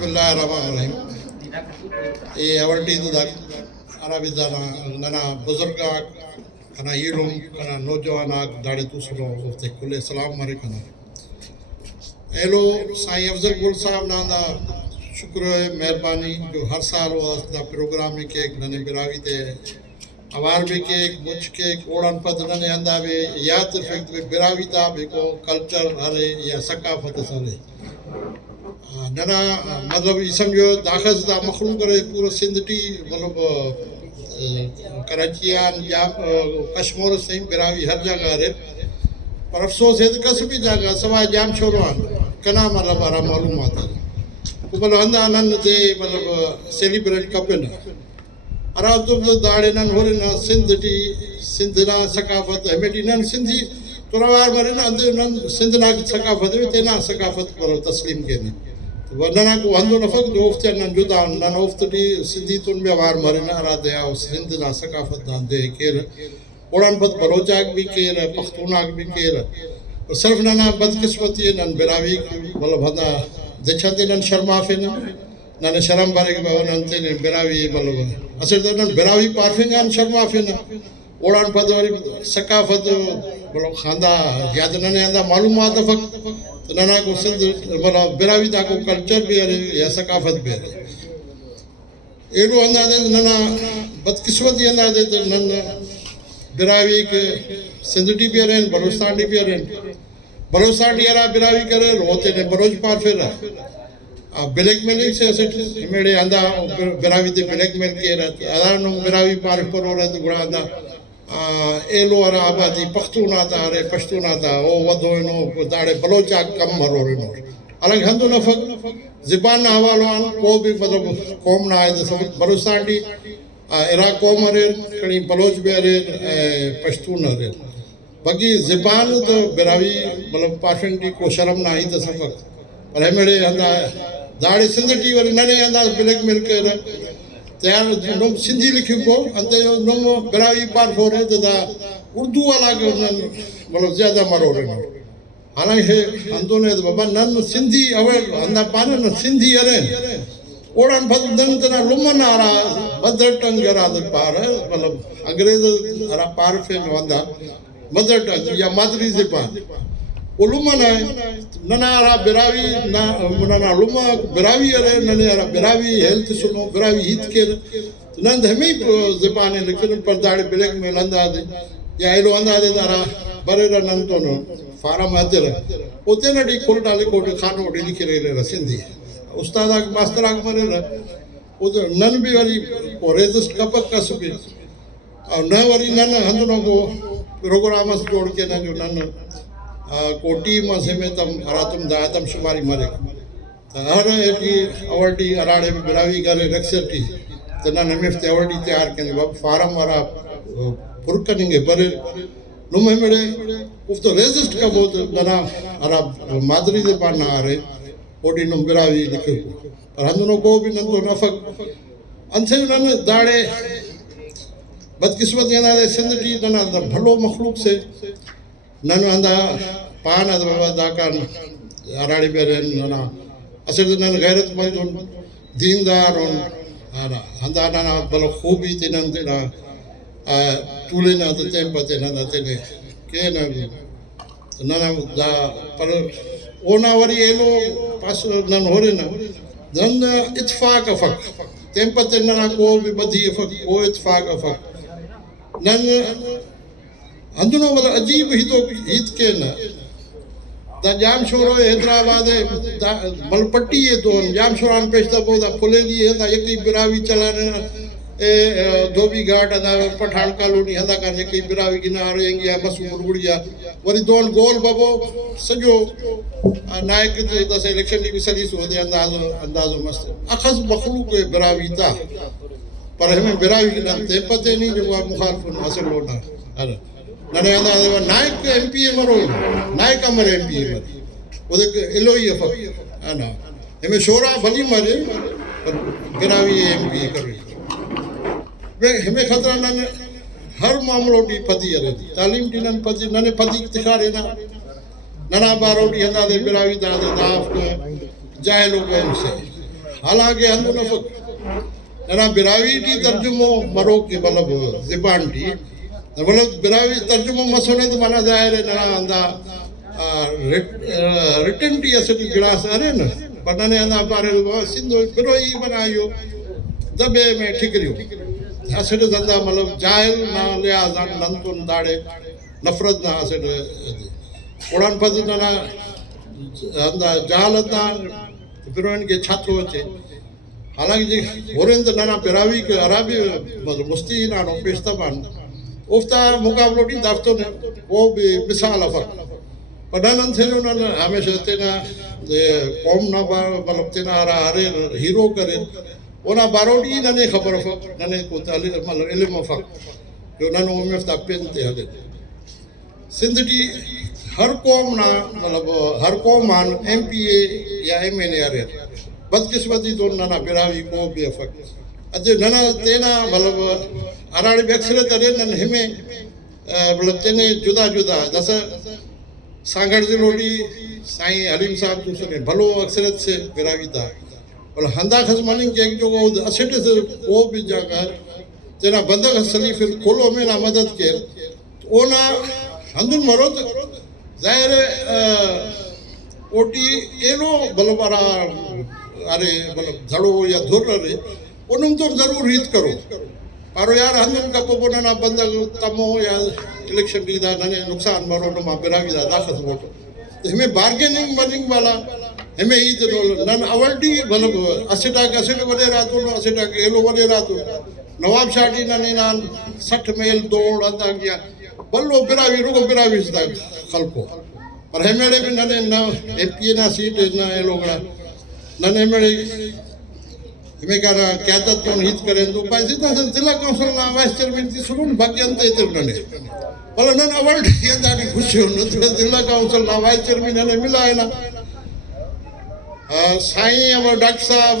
बिस्मिल्लाहिर्रहमानिर्रहीम ये अवल्टी दा अरबिदाना नना बुजुर्ग kana ilum kana nojwana dade tuslo ofte kulle salam mare kana elo sai afzal gul sahab nanda shukr hai meherbani jo har saal da program mein ke nane birawi de awar be ke much ke odan pad nane andave yat fact be birawi da be ko culture hare ya sakafat sale nana matlab isam jo dakhas da makhlu kare pura sindhti matlab कराचियान या कश्मीर से बिरावी हर जगह रे पर अफसोस है तो कसबी जगह सवाइ जाम छोरवान कना मतलब आरा मालूमात कुबल अंदा नन दे मतलब सेलिब्रेट कपन अरा तुम तो दाड़े नन होरे ना सिंधटी सिंधना सकाफत हमेटी नन सिंधी तोरावार मरे ना अंदे नन सिंधना की सकाफत वे तेना सकाफत पर तस्लीम के ने वरना को हंदो नफक जो उफ्ते नन जुदा नन उफ्तटी सिंधी तुन में वार मरे ना अरा दे आओ सिंध ना सकाफत ना दे केर ओड़न पद बलोचाक भी केर पख्तूनाक भी केर सिर्फ नना बदकिस्मती नन बिरावी मतलब हंदा देखते नन शर्माफे नन शर्म बारे के बाबा नन ते बिरावी मतलब असल तो नन बिरावी पार्फिंग आन शर्माफे न ओड़न पद वाली सकाफत मतलब खांदा याद नने आंदा मालूमात फक नना को सिंध मतलब बिरावी ता को कल्चर भी है या सकाफत भी है एरो अंदाजे नना बदकिस्मती अंदाजे तो नन बिरावी के सिंधटी भी है बलोचिस्तानी भी है बलोचिस्तानी यारा बिरावी करे रोते ने बलोच पार फिर ब्लैकमेलिंग से ऐसे मेरे अंदा बिरावी ते ब्लैकमेल के रहते अदा नो बिरावी पार पर हो रहे तो गुड़ा अंदा एलो अरा आबादी पख्तूना था अरे पश्तूना था ओ वधो नो दाड़े बलोचा कम मरो नो अलग हंदो नफक ज़बान हवालो आन को भी मतलब कौम ना है तो सब बलोचिस्तानी इराक कौम रे कहीं बलोच भी रे पश्तून रे बाकी ज़बान तो बिरावी मतलब पार्फिंग की को शर्म ना ही तो सफक पर मेरे अंदा दाड़े सिंधटी वाली नने अंदा ब्लैकमेल के त्यार नोम सिंधी लिखियो को अंते नोम बिरावी पार हो रहे तो दा उर्दू वाला के मतलब ज्यादा मरो रहे हालांकि अंदो ने तो बाबा नन सिंधी अवल अंदा पाने न सिंधी अरे ओड़न भदन तना लुमन आरा मदर टंग जरा दे पार मतलब अंग्रेज आरा पार फे वंदा मदर टंग या मादरी ज़बान उलुमन है नना आरा बिरावी ना नना लुमा बिरावी अरे नने आरा बिरावी हेल्थ सुनो बिरावी हित के नंद हमें ज़बान है लेकिन पर दाड़े ब्लैक में लंदा दे या एलो अंदा दे दारा बरेरा नन तो नो फारम अदर ओते नडी कोलटा ले कोटे खानो ओडी लिखे रे सिंधी उस्ताद आक मास्टर आक मरे रे ओ नन भी वाली ओ रेजिस्ट कपक कसबे और न वाली नन हंदनो को प्रोग्रामस जोड़ के ना जो नन कोटी मसे में तम हरातुम दातम शुमारी मरे हर एटी अवल्टी अराड़े में बिरावी करे रक्सटी तो ना नमिफ्ते अवल्टी तैयार करने बाब फारम वाला पुरकनेंगे बरे नुमे मेरे उफ तो रेजिस्ट का बहुत नना अरा मादरी से पाना आ रहे ओटी नुम बिरावी लिखे पर हम को भी नन तो नफक अंसे नन दाड़े बदकिस्मत ये ना सिंधटी नना भलो मखलूक से नन अंदा पान अद बाबा दाकान अराड़ी बेरे नना असल नन गैरतमंद दीनदार आना अंदा नना बल खूबी तिनन तिना तूले ना तो टेम्पते ना तेने के नना दा पर ओना वरी एलो पास नन होरे ना नन इत्फाक फक टेम्पते नना को भी बधी फक को इत्फाक फक नन अंदनो मतलब अजीब हित के न दा जाम छोरो हैदराबाद मल पट्टी है तो जाम छोरान पेशता बोदा फुले दी है दा यकी बिरावी चलाने ए धोबी घाट दा पठान कॉलोनी हदा का यकी बिरावी किनारे इंगिया मसूर गुड़िया वरी दोन गोल बाबो सजो नायक दा इलेक्शन की भी सदी सो दे अंदाजो मस्त अखस मखलूक बिरावी ता पर हमें बिरावी के नाम ते पते नहीं जो मुखालिफ हासिल होना अरे नने आंदा नायक एमपी मरो नायक मरे एमपी मरे ओदे एलोई फक आना एमे शोरा भली मरे पर बिरावी एमपी करी वे हमें खतरा नने हर मामलो डी पदी रे तालीम डी नन पदी नने पदी तिखारे ना नना बारो डी हंदा दे बिरावी दा दाफ को जाए लोग से हालांकि हंदो न फक ना बिरावी टी तर्जुमो मरो के मतलब ज़बान टी मतलब बिरावी तर्जुमो मसोने तो माना जाहिर है ना अंदा रिटर्न टी ऐसे गिलास आ रहे ना पढ़ने अंदा बारे सिंधु बिरोई बनायो दबे में ठिकरियो ऐसे धंधा मतलब जाहिल ना लिहाज नंतुन दाड़े नफरत ना ऐसे उड़ान पद ना अंदा जहालत ना बिरोइन के छात्रों चे हालांकि होरें तो ना बिरावी के अरबी मतलब मुस्ती ना नो पेशतबान उफ्ता मुकाबलोटी दाफ्तो ने वो भी मिसाल अफक पढ़ानन से जो ना हमेशा तेना कौम ना बार मतलब तेना अरे हीरो करे वो ना बारोडी ना ने खबर अफक ना ने को ताली मतलब इल्म अफक जो ना नो में अफ्ता पेंते हले सिंधटी हर कौम ना मतलब हर कौम मान MPA या MNA अरे बदकिस्मती तो ना बिरावी को भी अफक अजय ना तेना मतलब अराड़ी बेक्सरे तरे ना हमें मतलब तेने जुदा जुदा जैसे सांगड़ जिलोटी साईं हलीम साहब दूसरे भलो अक्सरत से बिरावी था और हंदा खसमानी के एक जो असेट से वो भी जगह तेना बंदक हसली फिर खोलो में ना मदद के वो ना हंदुन मरोद जाहिर ओटी एलो बलबारा अरे मतलब झड़ो या धुर रे उन्हें तो जरूर हित करो पर यार हंदुन का पोपना ना बंदक तमो या इलेक्शन दी दा नने नुकसान मरो न मा बिरावी दा दाखत वोट तो हमें बार्गेनिंग मनिंग वाला हमें ई तो नन अवल्टी मतलब असेटा वडे रातो असेटा एलो वडे रातो नवाब शादी नने ना 60 मेल दौड़ अंदा गया बल्लो बिरावी रुको बिरावी दा खलको पर हमेड़े भी नने न MP ना सीट ना एलोगड़ा नने मेरे हमें कहा क्या तो हित करें तो पैसे तो जिला काउंसिल ना वाइस चेयरमैन की सुनो बाकी अंत इतने नने पर नन अवार्ड ये दादी खुशी हो न तो जिला काउंसिल ना वाइस चेयरमैन ने मिला है ना साईं अब डॉक्टर साहब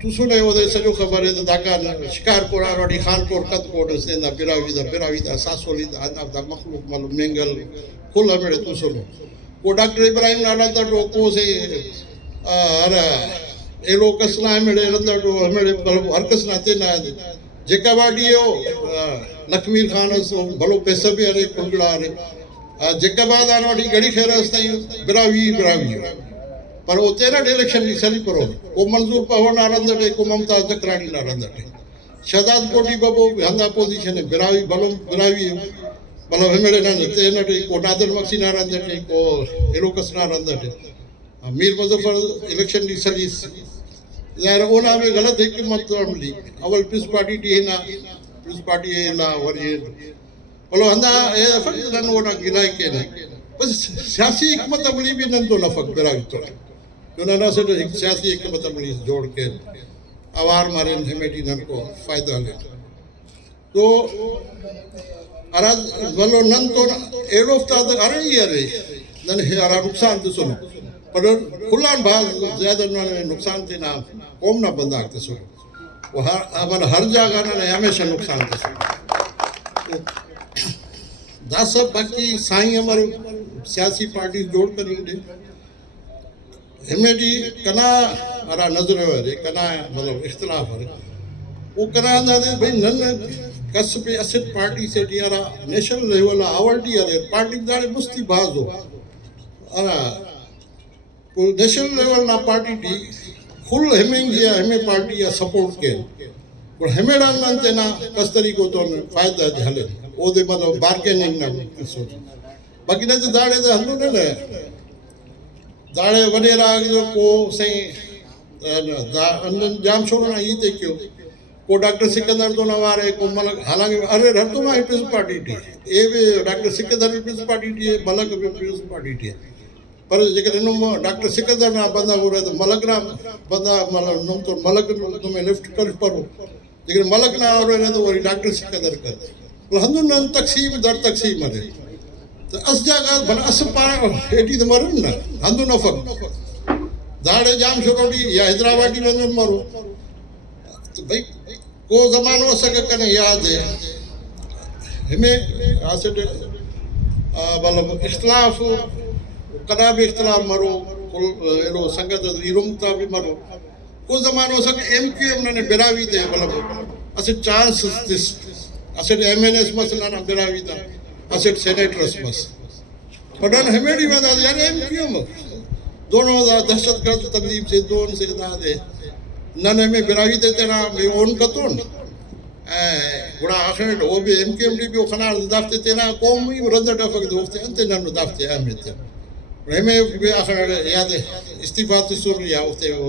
तू सुने वो दे सजो खबर है तो दाका शिकारपुर आरोडी खानपुर कदकोट से ना बिरावी दा सासोली दा दा मखलूक मालूम मेंगल कुल मेरे तू सुनो वो डॉक्टर इब्राहिम नाला दा को से अरे एलो कसना मेरे रंदा तो मेरे मतलब हर कसना ते ना जेका वाडियो लखमीर खान सो भलो पैसा भी अरे कुलगड़ा रे जेका बाद आनोडी गड़ी खैरस ताई बिरावी पर वो तेरा इलेक्शन की सली करो को मंजूर पवन आनंद को ममता जकरानी आनंद शहजाद कोटी बाबू हंदा पोजीशन है बिरावी बिरावी मतलब मेरे ना तेना को नादर मक्सी आनंद को एलो कसना आनंद मीर मुजफ्फर इलेक्शन की सली यार ओना में गलत हिकमत मिली अवल पीस पार्टी टी ना पीस पार्टी है ना वरी बोलो हंदा ए फक्त नन ओना गिलाई के ना बस सियासी हिकमत मिली भी नन तो नफक बिरावी तो ना से सियासी हिकमत मिली जोड़ के आवार मारे हेमेटी नन को फायदा ले तो अरा बोलो नन तो एलोफ्ता अरे नन अरा नुकसान तो सुनो पर खुलान बाज ज्यादा उन्होंने नुकसान थे ना कौम ना बंदा आते सुनो वो हर जगह ना हमेशा नुकसान थे सुनो दास बाकी साईं हमारे सियासी पार्टी जोड़ कर इंडे हेमेडी कना अरा नजर है कना मतलब इख्तिलाफ है वो कना अंदाजे भाई नन कस पे असित पार्टी से दियारा नेशनल लेवल आवल्टी है पार्टी दारे मुस्ती बाज हो अरा नेशनल लेवल ना पार्टी टी फुल हेमिंग या हमें पार्टी या सपोर्ट के और हमें नंते ना कस तरीको तो फायदा हले वो दे मतलब बार्गेनिंग ना सोच बाकी ना तो दाड़े तो हंदो ने दाड़े वडे राग जो को सही जाम छोड़ो ना ये ते क्यों को डॉक्टर सिकंदर तो नवारे को मलक हालांकि अरे रतो मा पीस पार्टी टी ए भी डॉक्टर सिकंदर पीस पार्टी टी मलक भी पीस पार्टी टी पर जेकर इन डॉक्टर सिकंदर ना बंदा हो रहा तो मलक ना बंदा मतलब नुम तो मलक तुम्हें लिफ्ट कर परो जेकर मलक ना हो रहा तो वो डॉक्टर सिकंदर कर तो हंदो नन तकसीम दर तकसीम मरे तो अस जगह भला अस पा एटी तो मरन ना हंदो न फक दाड़े जाम छोड़ी या हैदराबादी वंदो मरो तो भाई को जमानो सक कने याद है हमें आसे मतलब इख्तिलाफ कदा भी इख्तिलाफ मरो एॾो संगत इरुम था बि मरो को ज़मानो असांखे MQM ने बिरावी थे मतलब असें चांस दिस असें MNS मसला ना बिरावी था असें सेनेटर्स मस पढ़न हेमेडी वदा यार MQM दोनों दहशतगर्द तंजीम से दोन से दादे नने में बिरावी थे तेरा में ओन कतोन गुड़ा आखिर वो भी MQM भी खनार दाफ्ते तेना कौम ही रद्द डफक दोस्ते अंते नन दाफ्ते अहमियत हमें भी आखिर याद इस्तीफा तो सुर लिया उसते वो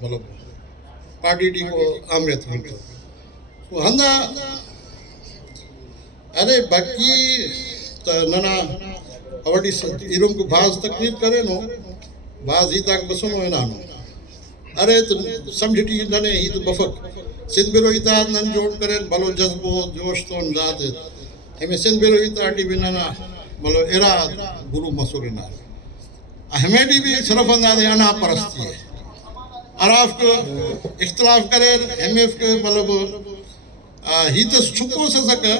मतलब पार्टी डी को अहमियत मिलती तो हंदा अरे बाकी तो नना अवडी इरुम को बाज तकलीफ करे नो बाज ही तक बसनो है ना अरे तो समझटी नने ही तो बफक सिंध बेरो इताद नन जोड़ करे भलो जज्बो जोश तो जात हमें सिंध बेरो इताद भी नना भलो एरा गुरु मसूरे ना अहमेडी भी सिर्फ अंदाज़े अना परस्ती है अराफ को इख्तलाफ करे MF के मतलब ही तो छुपो से सके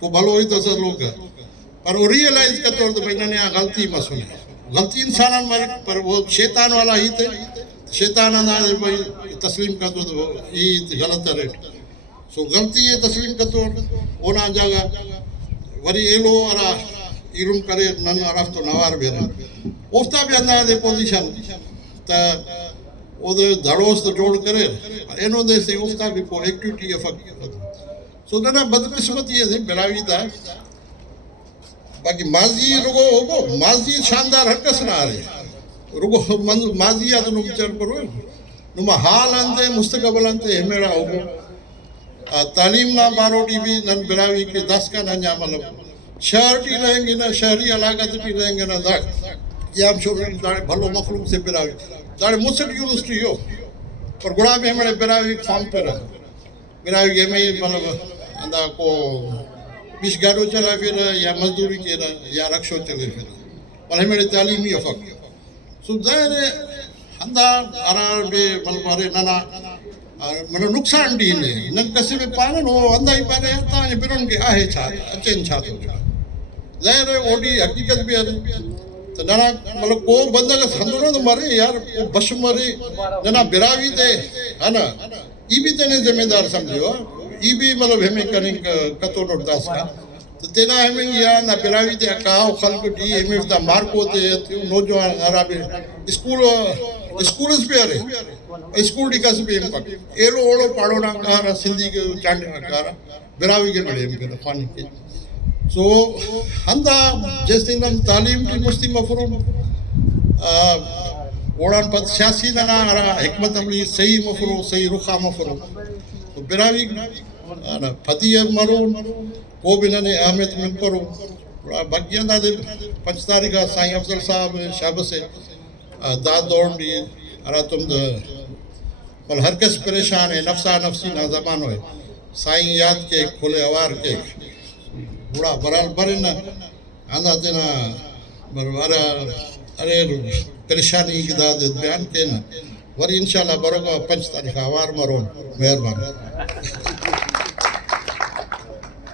को भलो ही तो सब लोग पर वो रियलाइज करते हो तो भाई नने गलती मसूले गलती इंसान मर पर वो शैतान वाला ही थे शैतान अंदाज़े भाई तस्लीम कर दो तो ये गलत है सो गलती ये तस्लीम कर दो वो ना जागा वरी एलो अरा इरुम करे नन अराफ तो नवार बेरा उस्ता भी अंदाज़े पोजीशन ता वो धड़ोस तो जोड़ करे एनो दे से उस्ता भी को एक्टिविटी फक सो ना बदकिस्मती है बिरावी था बाकी माजी रुगो होगो माजी शानदार हरकस ना रहे रुगो माजी या तो नुचर करो नुमा हाल अंते मुस्तकबल अंते हेमेरा होगो तालीम ना बारोटी भी नन बिरावी के 10 का ना मतलब शहर भी रहेंगे ना शहरी इलाका भी रहेंगे ना दाग ये हम शुरू दाड़े भलो मखलूक से बिरावी दाड़े मुसट यूनिवर्सिटी हो पर गुड़ा में हमारे बिरावी फॉर्म पे रहे बिरावी के में मतलब अंदा को 20 गाड़ो चला फिर या मजदूरी के ना या रक्षो चले फिर पर हमारे तालीमी अफक सुधार अंदा आरार बे मलबारे नाना मन नुकसान दी ने नन कसे में पाने नो अंदा ही पाने ता ने बिरन के आहे छा अचन छा तो ज़ाहिर है ओडी हकीकत भी है तो नाना मतलब को बंदा का संदूर तो मरे यार वो बश मरे नाना बिरावी दे है ना ये भी तेने जिम्मेदार समझो ये भी मतलब हमें करें कतो नोट दास का तो तेना हमें यार ना बिरावी दे काव खल्क डी हमें ता मार्को ते नौजवान अराबे स्कूल्स पे अरे स्कूल डी कस भी इम्पैक्ट एलो ओलो पाड़ो ना कार सिंधी के चांड ना कार बिरावी के बड़े हम खानी के सो हंदा जैसे नम तालीम की मुस्ती मफरूम ओड़ान पद सियासी ना अरा हिकमत अमली सही मफरूम सही रुखा मफरूम तो बिरावी ना फती मरो को भी नने अहमियत मिल करो बाकी अंदाजे 5 तारीख साईं अफजल साहब शाब से दाद दौड़ दी अरा तुम मतलब हर कस परेशान है नफसा नफसी ना जबान है साईं याद के खुले अवार के बुढ़ा बराल बरे ना आंदा तेना बरवारा अरे परेशानी की दाद बयान के ना वरी इंशाल्लाह बरोगा 5 तारीख अवार मरो मेहरबान